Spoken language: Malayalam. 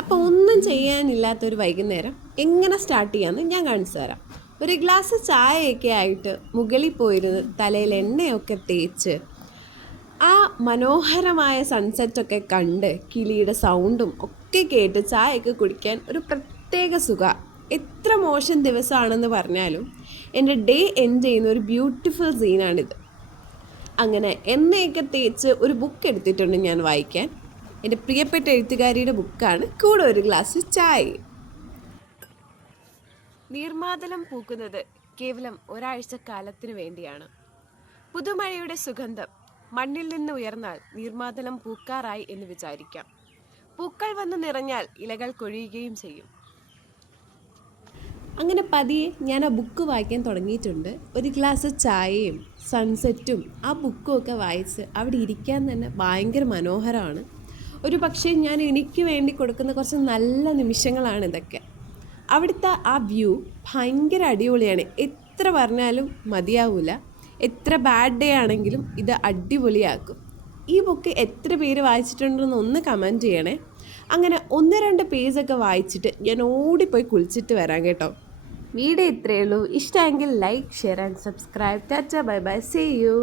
അപ്പോൾ ഒന്നും ചെയ്യാനില്ലാത്തൊരു വൈകുന്നേരം എങ്ങനെ സ്റ്റാർട്ട് ചെയ്യാമെന്ന് ഞാൻ കാണിച്ചു തരാം. ഒരു ഗ്ലാസ് ചായയൊക്കെ ആയിട്ട് മുകളിൽ പോയിരുന്ന് തലയിൽ എണ്ണയൊക്കെ തേച്ച് ആ മനോഹരമായ സൺസെറ്റൊക്കെ കണ്ട് കിളിയുടെ സൗണ്ടും ഒക്കെ കേട്ട് ചായയൊക്കെ കുടിക്കാൻ ഒരു പ്രത്യേക സുഖം. എത്ര മോശം ദിവസമാണെന്ന് പറഞ്ഞാലും എൻ്റെ ഡേ എൻഡ് ചെയ്യുന്ന ഒരു ബ്യൂട്ടിഫുൾ സീനാണിത്. അങ്ങനെ എണ്ണയൊക്കെ തേച്ച് ഒരു ബുക്ക് എടുത്തിട്ടുണ്ട് ഞാൻ വായിക്കാൻ. എൻ്റെ പ്രിയപ്പെട്ട എഴുത്തുകാരിയുടെ ബുക്കാണ് കൂടെ ഒരു ഗ്ലാസ് ചായ. നീർമാതളം പൂക്കുന്നത് കേവലം ഒരാഴ്ച കാലത്തിനു വേണ്ടിയാണ്. പുതുമഴയുടെ സുഗന്ധം മണ്ണിൽ നിന്ന് ഉയർന്നാൽ നീർമാതളം പൂക്കാറായി എന്ന് വിചാരിക്കാം. പൂക്കൾ വന്ന് നിറഞ്ഞാൽ ഇലകൾ കൊഴിയുകയും ചെയ്യും. അങ്ങനെ പതിയെ ഞാൻ ആ ബുക്ക് വായിക്കാൻ തുടങ്ങിയിട്ടുണ്ട്. ഒരു ഗ്ലാസ് ചായയും സൺസെറ്റും ആ ബുക്കും ഒക്കെ വായിച്ച് അവിടെ ഇരിക്കാൻ തന്നെ ഭയങ്കര മനോഹരമാണ്. ഒരു പക്ഷേ ഞാൻ എനിക്ക് വേണ്ടി കൊടുക്കുന്ന കുറച്ച് നല്ല നിമിഷങ്ങളാണ് ഇതൊക്കെ. അവിടുത്തെ ആ വ്യൂ ഭയങ്കര അടിപൊളിയാണ്. എത്ര പറഞ്ഞാലും മതിയാവില്ല. എത്ര ബാഡ് ഡേ ആണെങ്കിലും ഇത് അടിപൊളിയാക്കും. ഈ ബുക്ക് എത്ര പേര് വായിച്ചിട്ടുണ്ടെന്ന് ഒന്ന് കമൻറ്റ് ചെയ്യണേ. അങ്ങനെ 1-2 പേജൊക്കെ വായിച്ചിട്ട് ഞാൻ ഓടിപ്പോയി കുളിച്ചിട്ട് വരാം കേട്ടോ. വീഡിയോ ഇത്രയേ ഉള്ളൂ. ഇഷ്ടമെങ്കിൽ like, share and subscribe. Tata, bye bye, see U.